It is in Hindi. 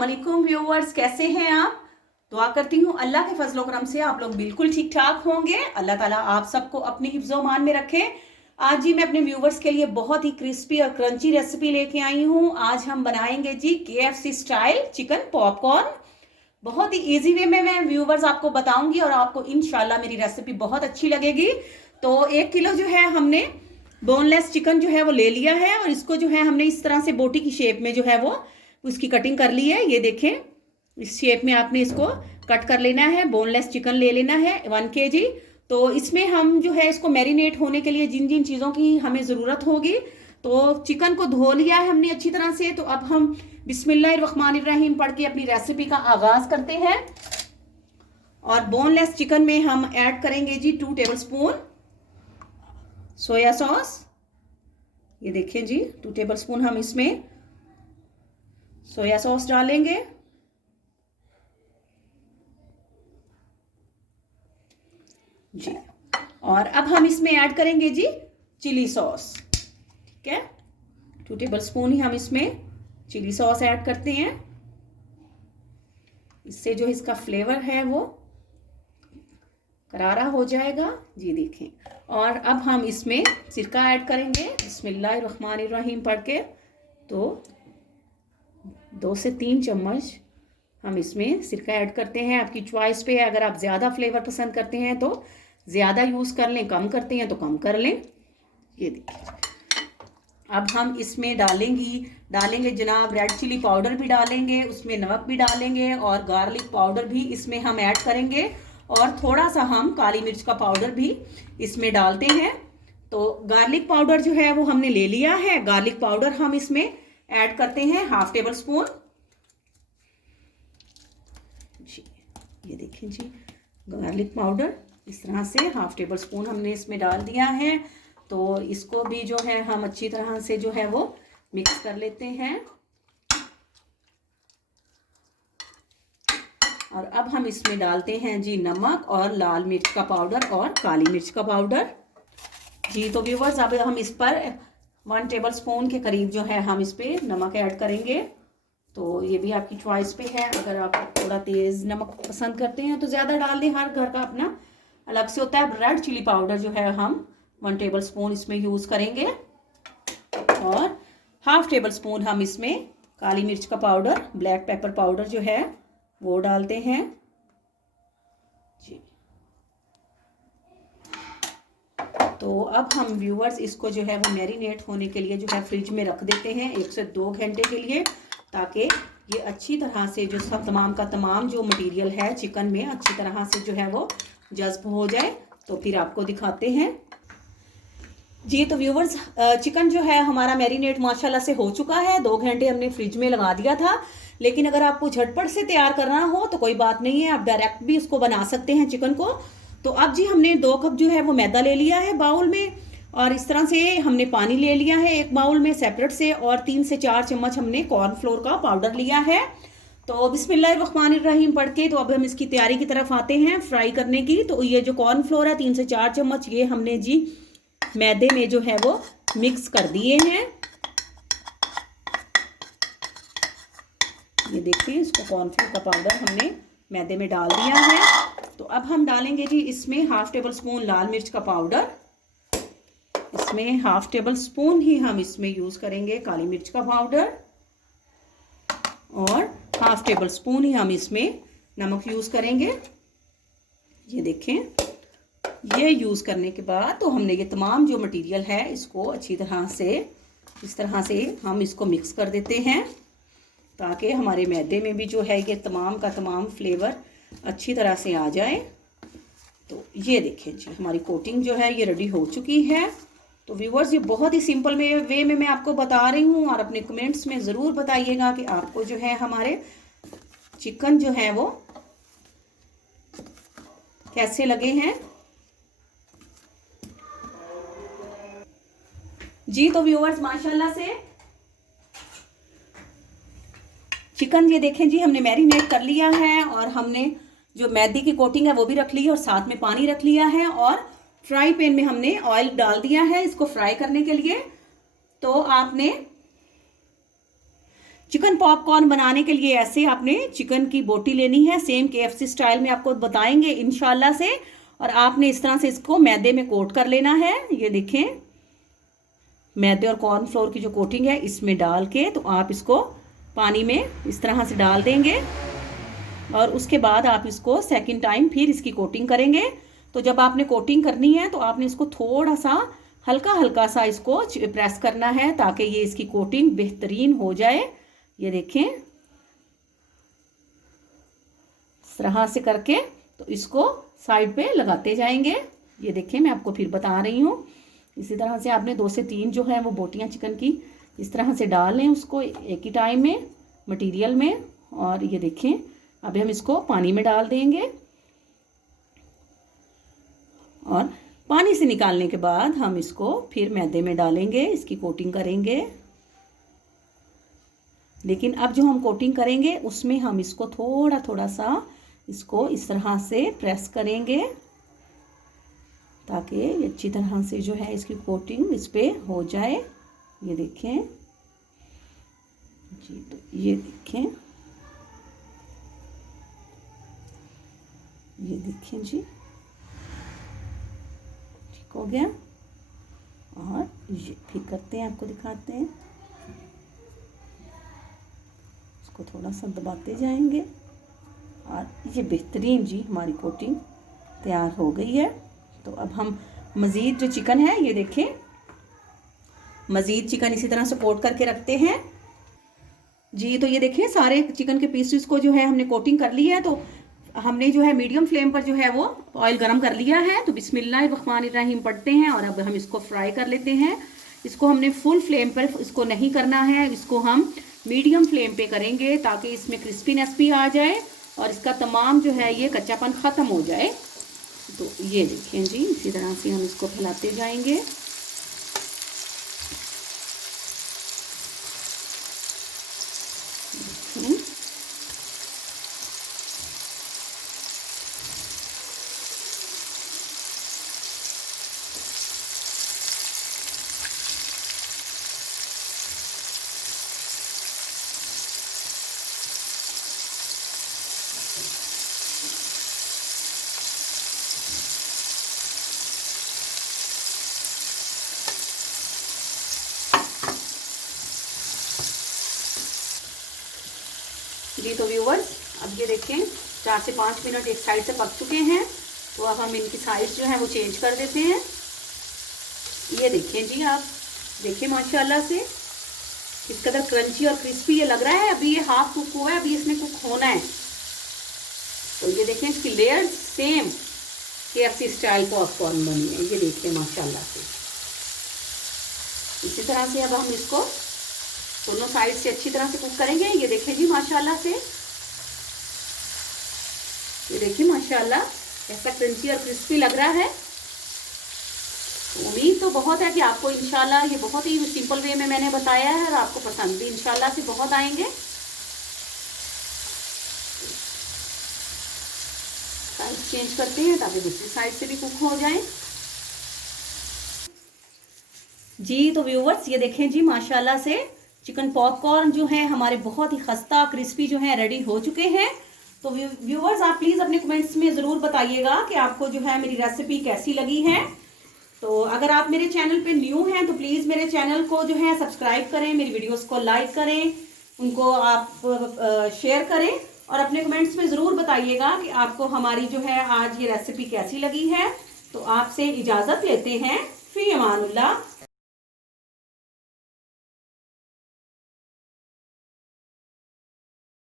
अस्सलाम वालेकुम व्यूअर्स, कैसे हैं आप। दुआ करती हूँ अल्लाह के फजलो करम से आप लोग बिल्कुल ठीक ठाक होंगे। अल्लाह ताला आप सबको अपनी हिफ्ज़ो मान में रखे। आज जी मैं अपने व्यूअर्स के लिए बहुत ही क्रिस्पी और क्रंची रेसिपी लेके आई हूँ। आज हम बनाएंगे जी KFC स्टाइल चिकन पॉपकॉर्न। बहुत ही इजी वे में मैं व्यूअर्स आपको बताऊंगी और आपको इंशाल्लाह मेरी रेसिपी बहुत अच्छी लगेगी। तो 1 किलो जो है हमने बोनलेस चिकन जो है वो ले लिया है और इसको जो है हमने इस तरह से बोटी की शेप में जो है वो उसकी कटिंग कर ली है। ये देखें, इस शेप में आपने इसको कट कर लेना है। बोनलेस चिकन ले लेना है 1 kg। तो इसमें हम जो है इसको मैरिनेट होने के लिए जिन जिन चीज़ों की हमें ज़रूरत होगी, तो चिकन को धो लिया है हमने अच्छी तरह से। तो अब हम बिस्मिल्लाहिर्रहमानिर्रहीम पढ़ के अपनी रेसिपी का आगाज़ करते हैं। और बोनलेस चिकन में हम ऐड करेंगे जी 2 टेबलस्पून सोया सॉस। ये देखें जी 2 टेबलस्पून हम इसमें सोया सॉस डालेंगे। जी, और अब हम इसमें ऐड करेंगे जी चिली सॉस। ठीक है, 2 टेबलस्पून ही हम इसमें चिली सॉस ऐड करते हैं। इससे जो इसका फ्लेवर है वो करारा हो जाएगा। जी देखें, और अब हम इसमें सिरका ऐड करेंगे बिस्मिल्लाहिर्रहमानिर्रहीम पढ़ के। तो 2 से 3 चम्मच हम इसमें सिरका ऐड करते हैं। आपकी चॉइस पे है, अगर आप ज़्यादा फ्लेवर पसंद करते हैं तो ज़्यादा यूज़ कर लें, कम करते हैं तो कम कर लें। ये देखिए, अब हम इसमें डालेंगे जनाब रेड चिली पाउडर भी डालेंगे, उसमें नमक भी डालेंगे और गार्लिक पाउडर भी इसमें हम ऐड करेंगे। और थोड़ा सा हम काली मिर्च का पाउडर भी इसमें डालते हैं। तो गार्लिक पाउडर जो है वो हमने ले लिया है। गार्लिक पाउडर हम इसमें ऐड करते हैं 1/2 टेबलस्पून। जी ये देखें जी, गार्लिक पाउडर इस तरह से 1/2 टेबलस्पून हमने इसमें डाल दिया है। तो इसको भी जो है हम अच्छी तरह से जो है वो मिक्स कर लेते हैं। और अब हम इसमें डालते हैं जी नमक और लाल मिर्च का पाउडर और काली मिर्च का पाउडर। जी तो व्यूवर्स, अब हम इस पर 1 टेबलस्पून के करीब जो है हम इस पर नमक ऐड करेंगे। तो ये भी आपकी चॉइस पे है, अगर आप थोड़ा तेज़ नमक पसंद करते हैं तो ज़्यादा डाल दें। हर घर का अपना अलग से होता है। रेड चिली पाउडर जो है हम 1 टेबलस्पून इसमें यूज़ करेंगे और 1/2 टेबलस्पून हम इसमें काली मिर्च का पाउडर, ब्लैक पेपर पाउडर जो है वो डालते हैं। जी तो अब हम व्यूवर्स इसको जो है वो मैरिनेट होने के लिए जो है फ्रिज में रख देते हैं 1 से 2 घंटे के लिए, ताकि ये अच्छी तरह से जो सब तमाम का तमाम जो मटेरियल है चिकन में अच्छी तरह से जो है वो जज्ब हो जाए। तो फिर आपको दिखाते हैं। जी तो व्यूवर्स, चिकन जो है हमारा मैरिनेट माशाल्लाह से हो चुका है। 2 घंटे हमने फ्रिज में लगा दिया था। लेकिन अगर आपको झटपट से तैयार करना हो तो कोई बात नहीं है, आप डायरेक्ट भी इसको बना सकते हैं चिकन को। तो अब जी हमने 2 कप जो है वो मैदा ले लिया है बाउल में, और इस तरह से हमने पानी ले लिया है एक बाउल में सेपरेट से, और 3 से 4 चम्मच हमने कॉर्नफ्लोर का पाउडर लिया है। तो बिस्मिल्लाहिर्रहमानिर्रहीम पढ़ के तो अब हम इसकी तैयारी की तरफ आते हैं फ्राई करने की। तो ये जो कॉर्नफ्लोर है 3 से 4 चम्मच, ये हमने जी मैदे में जो है वो मिक्स कर दिए हैं। ये देखिए, इसको कॉर्नफ्लोर का पाउडर हमने मैदे में डाल दिया है। तो अब हम डालेंगे जी इसमें 1/2 टेबलस्पून लाल मिर्च का पाउडर। इसमें 1/2 टेबलस्पून ही हम इसमें यूज़ करेंगे काली मिर्च का पाउडर, और 1/2 टेबलस्पून ही हम इसमें नमक यूज़ करेंगे। ये देखें, ये यूज़ करने के बाद तो हमने ये तमाम जो मटेरियल है इसको अच्छी तरह से इस तरह से हम इसको मिक्स कर देते हैं, ताकि हमारे मैदे में भी जो है ये तमाम का तमाम फ्लेवर अच्छी तरह से आ जाए। तो ये देखें जी, हमारी कोटिंग जो है ये रेडी हो चुकी है। तो व्यूवर्स, ये बहुत ही सिंपल वे में मैं आपको बता रही हूँ, और अपने कमेंट्स में ज़रूर बताइएगा कि आपको जो है हमारे चिकन जो है वो कैसे लगे हैं। जी तो व्यूवर्स, माशाल्लाह से चिकन ये देखें जी हमने मैरिनेट कर लिया है, और हमने जो मैदे की कोटिंग है वो भी रख ली है, और साथ में पानी रख लिया है, और फ्राई पैन में हमने ऑयल डाल दिया है इसको फ्राई करने के लिए। तो आपने चिकन पॉपकॉर्न बनाने के लिए ऐसे आपने चिकन की बोटी लेनी है, सेम KFC स्टाइल में आपको बताएंगे इंशाल्लाह से। और आपने इस तरह से इसको मैदे में कोट कर लेना है। ये देखें, मैदे और कॉर्नफ्लोर की जो कोटिंग है इसमें डाल के तो आप इसको पानी में इस तरह से डाल देंगे और उसके बाद आप इसको सेकंड टाइम फिर इसकी कोटिंग करेंगे। तो जब आपने कोटिंग करनी है तो आपने इसको थोड़ा सा हल्का हल्का सा इसको प्रेस करना है ताकि ये इसकी कोटिंग बेहतरीन हो जाए। ये देखें, इस तरह से करके तो इसको साइड पे लगाते जाएंगे। ये देखें, मैं आपको फिर बता रही हूँ। इसी तरह से आपने 2 से 3 जो है वो बोटियाँ चिकन की इस तरह से डाल लें उसको एक ही टाइम में मटेरियल में। और ये देखें, अभी हम इसको पानी में डाल देंगे और पानी से निकालने के बाद हम इसको फिर मैदे में डालेंगे, इसकी कोटिंग करेंगे। लेकिन अब जो हम कोटिंग करेंगे उसमें हम इसको थोड़ा थोड़ा सा इसको इस तरह से प्रेस करेंगे ताकि अच्छी तरह से जो है इसकी कोटिंग इस पे हो जाए। ये देखें जी, तो ये देखें, ये देखें जी, ठीक हो गया। और ये फिर करते हैं, आपको दिखाते हैं। इसको थोड़ा सा दबाते जाएंगे और ये बेहतरीन जी हमारी कोटिंग तैयार हो गई है। तो अब हम मज़ीद जो चिकन है, ये देखें, मज़ीद चिकन इसी तरह से कोट करके रखते हैं जी। तो ये देखें, सारे चिकन के पीसेस को जो है हमने कोटिंग कर ली है। तो हमने जो है मीडियम फ्लेम पर जो है वो ऑयल गरम कर लिया है। तो बिस्मिल्लाहिर्रहमानिर्रहीम पढ़ते हैं और अब हम इसको फ्राई कर लेते हैं। इसको हमने फुल फ्लेम पर इसको नहीं करना है, इसको हम मीडियम फ्लेम पे करेंगे ताकि इसमें क्रिस्पीनेस भी आ जाए और इसका तमाम जो है ये कच्चापन ख़त्म हो जाए। तो ये देखें जी, इसी तरह से हम इसको फैलाते जाएंगे। जी तो व्यूवर्स, अब ये देखें 4 से 5 मिनट एक साइड से पक चुके हैं। तो अब हम इनकी साइज जो है वो चेंज कर देते हैं। ये देखें जी, आप देखें माशाल्लाह से किस कदर क्रंची और क्रिस्पी ये लग रहा है। अभी ये हाफ कुक हुआ है, अभी इसमें कुक होना है। तो ये देखें, इसकी layer same KFC style popcorn बनी है। ये देखिए माशाल्लाह से। इसी तरह से अब हम इसको दोनों साइड से अच्छी तरह से कुक करेंगे। ये देखें जी माशाल्लाह से, ये देखिए माशाल्लाह ऐसा क्रंची और क्रिस्पी लग रहा है। उम्मीद तो बहुत है कि आपको इंशाल्लाह ये बहुत ही सिंपल वे में मैंने बताया है और आपको पसंद भी इंशाल्लाह से बहुत आएंगे। साइड चेंज करते हैं ताकि दूसरी साइड से भी कुक हो जाए जी। तो व्यूवर्स, ये देखें जी माशाल्लाह से चिकन पॉपकॉर्न जो है हमारे बहुत ही खस्ता क्रिस्पी जो है रेडी हो चुके हैं। तो व्यूवर्स, आप प्लीज़ अपने कमेंट्स में ज़रूर बताइएगा कि आपको जो है मेरी रेसिपी कैसी लगी है। तो अगर आप मेरे चैनल पे न्यू हैं तो प्लीज़ मेरे चैनल को जो है सब्सक्राइब करें, मेरी वीडियोस को लाइक करें, उनको आप शेयर करें और अपने कमेंट्स में ज़रूर बताइएगा कि आपको हमारी जो है आज ये रेसिपी कैसी लगी है। तो आपसे इजाज़त लेते हैं। फ़ी अमानुल्लाह।